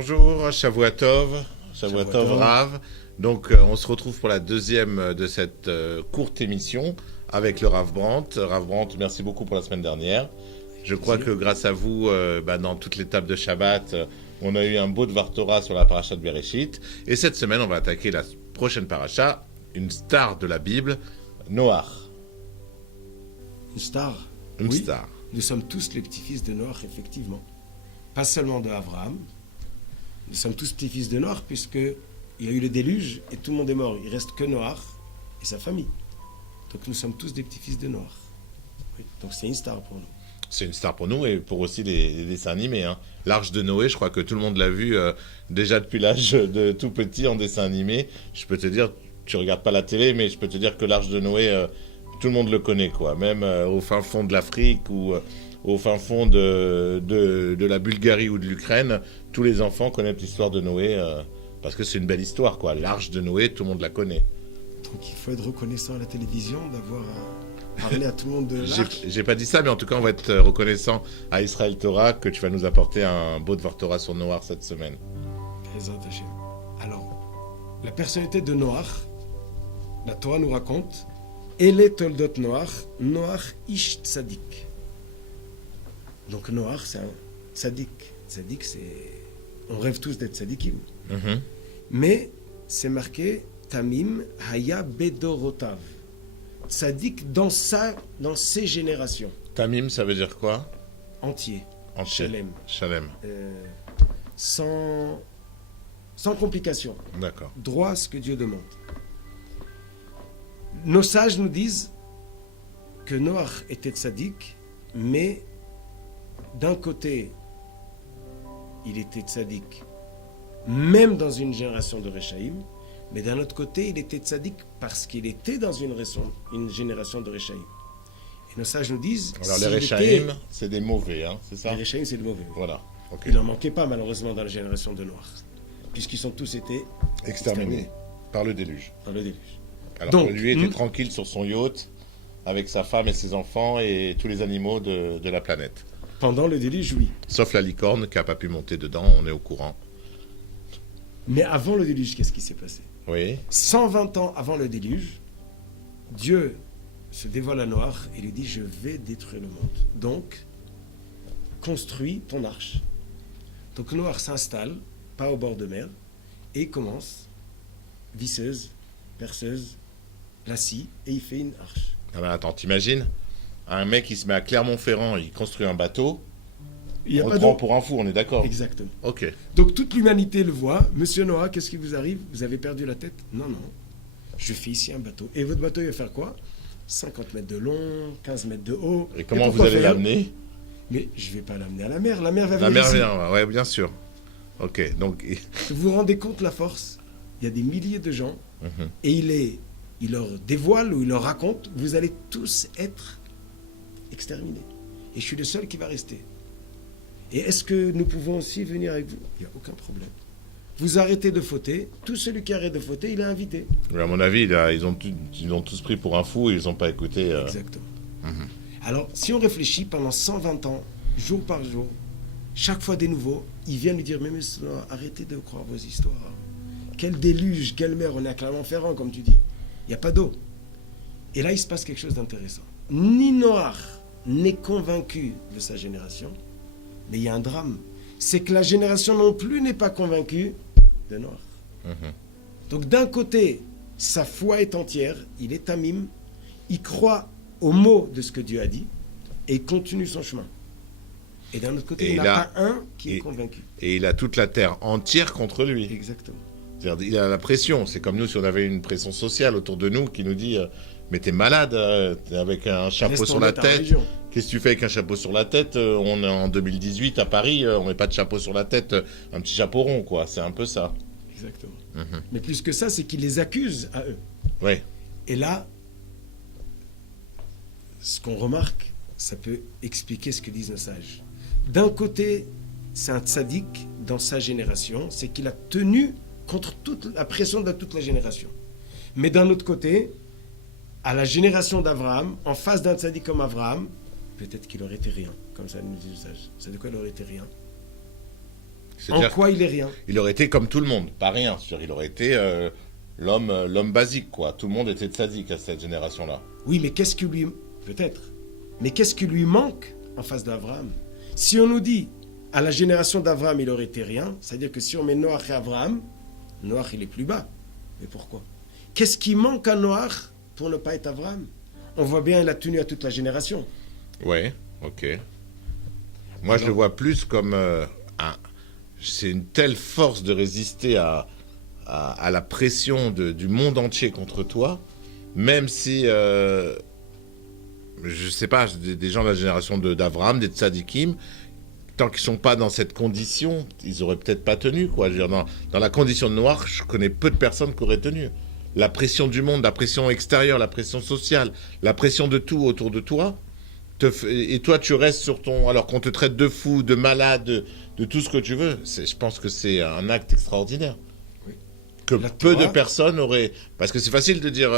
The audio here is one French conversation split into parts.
Bonjour, Shavua Tov, Shavua Shavua Tov Tov. Rav. Donc on se retrouve pour la deuxième de cette courte émission avec le Rav Brandt. Rav Brandt, merci beaucoup pour la semaine dernière. Je crois que grâce à vous, dans toute l'étape de Shabbat, on a eu un beau Dvar Torah sur la paracha de Bereshit. Et cette semaine, on va attaquer la prochaine paracha, une star de la Bible, Noach. Une star. Une Oui, star. nous sommes tous les petits-fils de Noach, effectivement. Pas seulement de Abraham. Nous sommes tous petits-fils de Noach, puisqu'il y a eu le déluge et tout le monde est mort. Il reste que Noach et sa famille. Donc nous sommes tous des petits-fils de Noach. Oui, donc c'est une star pour nous. C'est une star pour nous et pour aussi les dessins animés. Hein. L'Arche de Noé, je crois que tout le monde l'a vu déjà depuis l'âge de tout petit en dessin animé. Je peux te dire, tu regardes pas la télé, mais je peux te dire que l'Arche de Noé, tout le monde le connaît, quoi. Même au fin fond de l'Afrique ou au fin fond de la Bulgarie ou de l'Ukraine, tous les enfants connaissent l'histoire de Noé parce que c'est une belle histoire, quoi. L'Arche de Noé, tout le monde la connaît. Donc il faut être reconnaissant à la télévision d'avoir parlé à tout le monde de l'Arche. J'ai pas dit ça, mais en tout cas, on va être reconnaissant à Israël Torah que tu vas nous apporter un beau Dvar Torah sur Noach cette semaine. Bezrat Hashem. Alors, la personnalité de Noach, la Torah nous raconte, Ele Toldot Noach, Noach Ish Tzadik. Donc Noach, c'est un tzadik. Tzadik, c'est... On rêve tous d'être tzadikim. Mhm. Mais c'est marqué Tamim Haya Bedorotav. Tzadik dans ses générations. Tamim, ça veut dire quoi? Entier. Entier. Shalem. Shalem. Sans complication. D'accord. Droit à ce que Dieu demande. Nos sages nous disent que Noach était tzaddik, mais d'un côté, il était tzaddik, même dans une génération de Réchaïm, mais d'un autre côté, il était tzaddik parce qu'il était dans une génération de Réchaïm. Et nos sages nous disent... Alors les Réchaïm, c'est des mauvais, hein, c'est ça? Les Réchaïm, c'est des mauvais. Oui. Voilà. Ok. Il n'en manquait pas, malheureusement, dans la génération de Noach, puisqu'ils ont tous été Exterminés par le déluge. dans le déluge. Alors Donc, que lui était tranquille sur son yacht avec sa femme et ses enfants et tous les animaux de la planète. Pendant le déluge, oui. Sauf la licorne qui n'a pas pu monter dedans, on est au courant. Mais avant le déluge, qu'est-ce qui s'est passé? Oui. 120 ans avant le déluge, Dieu se dévoile à Noach et lui dit: je vais détruire le monde. Donc, construis ton arche. Donc Noach s'installe, pas au bord de mer, et il commence, visseuse, perceuse, la scie, et il fait une arche. Ah ben attends, t'imagines? Un mec qui se met à Clermont-Ferrand, il construit un bateau, Il n'y a on pas le prend d'eau. pour un fou, on est d'accord? Exactement. Ok. Donc toute l'humanité le voit. Monsieur Noah, qu'est-ce qui vous arrive? Vous avez perdu la tête? Non, non. Je fais ici un bateau. Et votre bateau, il va faire quoi? 50 mètres de long, 15 mètres de haut. Et comment vous pourquoi allez faire? l'amener? Mais je ne vais pas l'amener à la mer. La mer va La venir mer ici. vient, ouais, bien sûr. Ok, donc... Vous vous rendez compte la force? Il y a des milliers de gens Mhm. et il leur dévoile ou il leur raconte: vous allez tous être exterminés. Et je suis le seul qui va rester. Et est-ce que nous pouvons aussi venir avec vous? Il n'y a aucun problème. Vous arrêtez de fauter. Tout celui qui arrête de fauter, il est invité. Mais à mon avis, là, ils ont tous pris pour un fou et ils n'ont pas écouté... Exactement. Alors, si on réfléchit pendant 120 ans, jour par jour, chaque fois des nouveaux, ils viennent lui dire: mais monsieur, arrêtez de croire vos histoires. Quel déluge, quelle mer, on est à Clermont-Ferrand, comme tu dis. Il n'y a pas d'eau. Et là, il se passe quelque chose d'intéressant. Ni Noach n'est convaincu de sa génération, mais il y a un drame. C'est que la génération non plus n'est pas convaincue de Noach. Mhm. Donc d'un côté, sa foi est entière, il est tamim, il croit aux mots de ce que Dieu a dit, et il continue son chemin. Et d'un autre côté, Et il n'y en il a a- pas un qui est et- convaincu. Et il a toute la terre entière contre lui. Exactement. C'est-à-dire, il a la pression. C'est comme nous, si on avait une pression sociale autour de nous qui nous dit mais t'es malade, t'es avec un chapeau Laisse sur tomber la ta tête. religion. Qu'est-ce que tu fais avec un chapeau sur la tête? On est en 2018 à Paris, on met pas de chapeau sur la tête, un petit chapeau rond, quoi. C'est un peu ça. Exactement. Mhm. Mais plus que ça, c'est qu'il les accuse à eux. Ouais. Et là, ce qu'on remarque, ça peut expliquer ce que disent nos sages. D'un côté, c'est un tzaddik dans sa génération, c'est qu'il a tenu contre toute la pression de toute la génération. Mais d'un autre côté, à la génération d'Abraham, en face d'un tzaddik comme Abraham, peut-être qu'il aurait été rien, comme ça nous dit le sage. C'est de quoi il aurait été rien? En quoi il est rien? Il aurait été comme tout le monde, pas rien. C'est-à-dire, il aurait été l'homme basique, quoi. Tout le monde était tzaddik à cette génération-là. Oui, mais qu'est-ce qui lui... Peut-être. Mais qu'est-ce qui lui manque en face d'Abraham? Si on nous dit, à la génération d'Abraham, il aurait été rien, c'est-à-dire que si on met Noach et Abraham, Noach, il est plus bas. Mais pourquoi? Qu'est-ce qui manque à Noach pour ne pas être Abraham? On voit bien, il a tenu à toute la génération. Ouais, ok. Moi, je le vois plus comme c'est une telle force de résister à la pression du monde entier contre toi, même si, je sais pas, des gens de la génération d'Abraham, des tzadikim, tant qu'ils sont pas dans cette condition, ils auraient peut-être pas tenu, quoi. Je veux dire, dans la condition de Noach, je connais peu de personnes qui auraient tenu. La pression du monde, la pression extérieure, la pression sociale, la pression de tout autour de toi, et toi tu restes sur ton... Alors qu'on te traite de fou, de malade, de tout ce que tu veux, je pense que c'est un acte extraordinaire. Oui. Que La peu Torah... de personnes auraient... Parce que c'est facile de dire,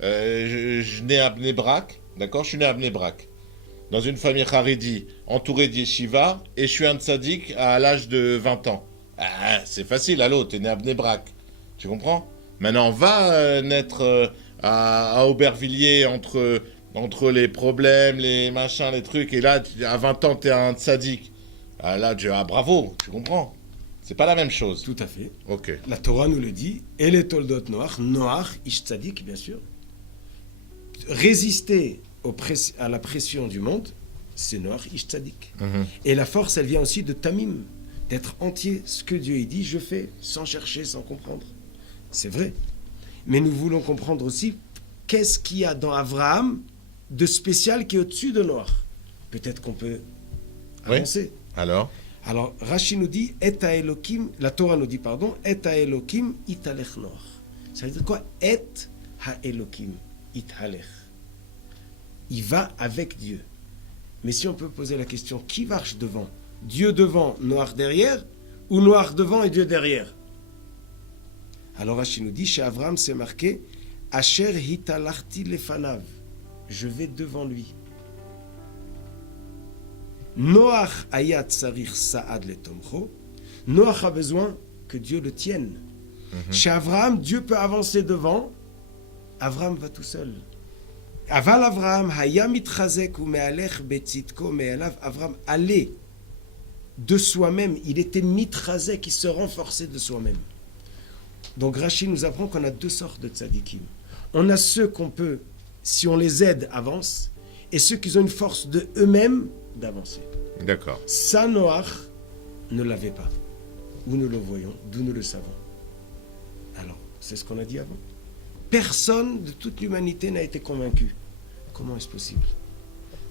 je nais à Bnei Brak, d'accord, je suis né à Bnei Brak, dans une famille haredi, entouré d'yeshiva, et je suis un tzaddik à l'âge de 20 ans. Ah, c'est facile, allô, t'es né à Bnei Brak. Tu comprends? Maintenant, va naître à Aubervilliers entre les problèmes, les machins, les trucs, et là, à 20 ans, t'es un tzaddik. Ah, là, bravo, tu comprends? C'est pas la même chose. Tout à fait. Ok. La Torah nous le dit, et les toldot Noach, Noach, ish tzadik, bien sûr. Résister à la pression du monde, c'est Noach, ish tzadik. Et la force, elle vient aussi de Tamim, d'être entier. Ce que Dieu dit, je fais, sans chercher, sans comprendre. C'est vrai. Mais nous voulons comprendre aussi qu'est-ce qu'il y a dans Abraham de spécial qui est au-dessus de Noach. Peut-être qu'on peut avancer. Oui. Alors, Rashi nous dit, Et Elokim, la Torah nous dit, pardon, Et Elokim italech Noach. Ça veut dire quoi? Et ha-Elokim italech. Il va avec Dieu. Mais si on peut poser la question, qui marche devant? Dieu devant, Noach derrière, ou Noach devant et Dieu derrière? Alors Rashi nous dit, chez Abraham c'est marqué, Asher hitalachti lefanav. Je vais devant lui. Noach ayat sarir saad le tomcho. Noach a besoin que Dieu le tienne. Chez Abraham, Dieu peut avancer devant. Abraham va tout seul. Aval Abraham hayam itchazek u me'alech betzitko me'alav. Abraham allait de soi-même. Il était mitchazek, il se renforçait de soi-même. Donc Rashi nous apprend qu'on a deux sortes de tzadikim. On a ceux qu'on peut, si on les aide, avancent, et ceux qui ont une force de eux-mêmes d'avancer. d'accord. Ça, Noach ne l'avait pas. Où nous le voyons, d'où nous le savons. Alors, c'est ce qu'on a dit avant. Personne de toute l'humanité n'a été convaincu. Comment est-ce possible?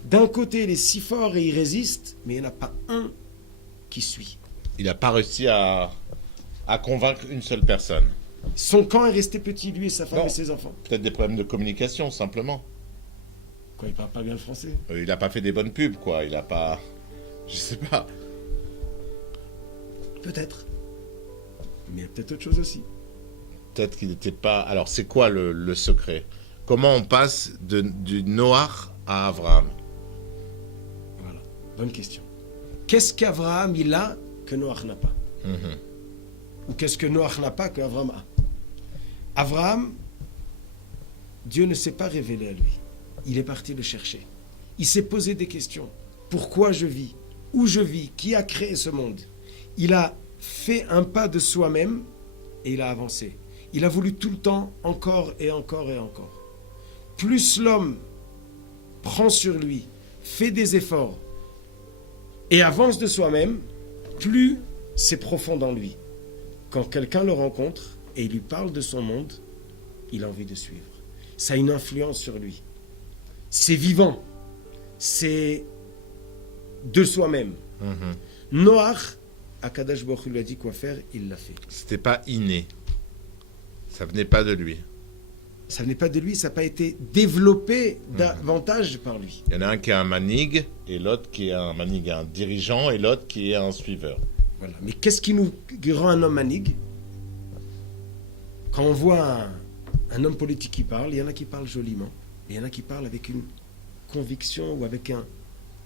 D'un côté, il est si fort et il résiste, mais il n'y en a pas un qui suit. Il n'a pas réussi à convaincre une seule personne. Son camp est resté petit, lui et sa femme Non. et ses enfants. Peut-être des problèmes de communication, simplement. Quoi, il parle pas bien le français? Il n'a pas fait des bonnes pubs, quoi. Il n'a pas... Je sais pas. Peut-être. Mais il y a peut-être autre chose aussi. Peut-être qu'il n'était pas... Alors, c'est quoi le secret? Comment on passe du Noach à Abraham? Voilà, bonne question. Qu'est-ce qu'Abraham il a que Noach n'a pas? Ou qu'est-ce que Noach n'a pas qu'Abraham a? Abraham, Dieu ne s'est pas révélé à lui. Il est parti le chercher. Il s'est posé des questions. Pourquoi je vis? Où je vis? Qui a créé ce monde? Il a fait un pas de soi-même et il a avancé. Il a voulu tout le temps, encore et encore et encore. Plus l'homme prend sur lui, fait des efforts et avance de soi-même, plus c'est profond dans lui. Quand quelqu'un le rencontre et il lui parle de son monde, il a envie de suivre. Ça a une influence sur lui. C'est vivant. C'est de soi-même. Noach, Akadosh Baruch Hu lui a dit quoi faire, il l'a fait. C'était pas inné. Ça venait pas de lui. Ça venait pas de lui, ça n'a pas été développé davantage par lui. Il y en a un qui est un manig, et l'autre qui est un manig, un dirigeant, et l'autre qui est un suiveur. Voilà. Mais qu'est-ce qui nous rend un homme manig? Quand on voit un homme politique qui parle, il y en a qui parlent joliment, et il y en a qui parlent avec une conviction ou avec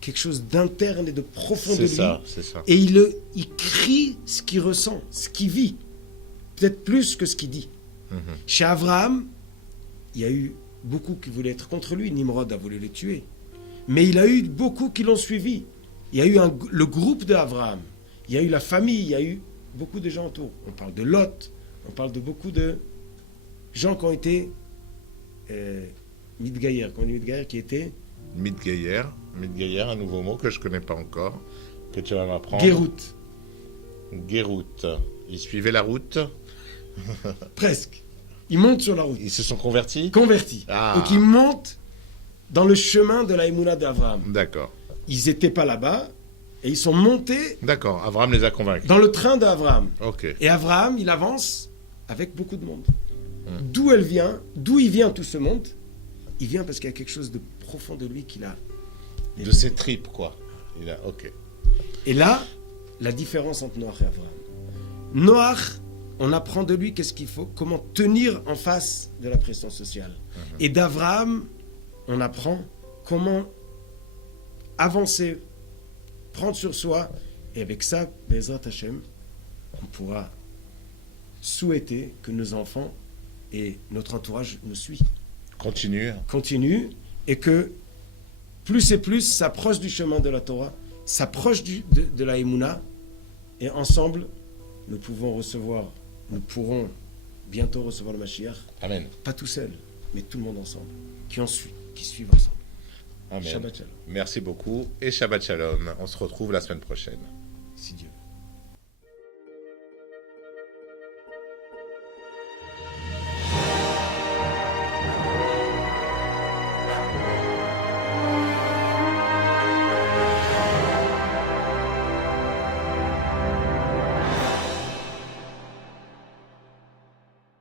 quelque chose d'interne et de profond de C'est lui. ça, c'est ça. Et il crie ce qu'il ressent, ce qu'il vit. Peut-être plus que ce qu'il dit. Chez Abraham, il y a eu beaucoup qui voulaient être contre lui. Nimrod a voulu le tuer. Mais il a eu beaucoup qui l'ont suivi. Il y a eu le groupe d'Abraham. Il y a eu la famille. Il y a eu beaucoup de gens autour. On parle de Lot. On parle de beaucoup de gens qui ont été Midgaïr. Midgaïr qui était Midgaïr, un nouveau mot que je ne connais pas encore, que tu vas m'apprendre. Guérout. Guérout. Ils suivaient la route. Presque. Ils montent sur la route. Ils se sont convertis. Convertis. Ah. Donc ils montent dans le chemin de la Emouna d'Abraham. D'accord. Ils n'étaient pas là-bas et ils sont montés D'accord. Abraham les a convaincus. dans le train d'Abraham. Ok. Et Abraham, il avance avec beaucoup de monde. D'où il vient tout ce monde? Il vient parce qu'il y a quelque chose de profond de lui qu'il a. De ses tripes, quoi. Ok. Et là, la différence entre Noach et Abraham. Noach, on apprend de lui qu'est-ce qu'il faut, comment tenir en face de la pression sociale. Et d'Abraham, on apprend comment avancer, prendre sur soi. Et avec ça, Bezrat Hashem, on pourra souhaiter que nos enfants et notre entourage nous suivent. Continue, et que plus et plus s'approche du chemin de la Torah, s'approche de la Emouna, et ensemble, nous pourrons bientôt recevoir le Mashiach. Amen. Pas tout seul, mais tout le monde ensemble, qui suivent ensemble. Amen. Shabbat Shalom. Merci beaucoup et Shabbat Shalom. On se retrouve la semaine prochaine. Si Dieu veut.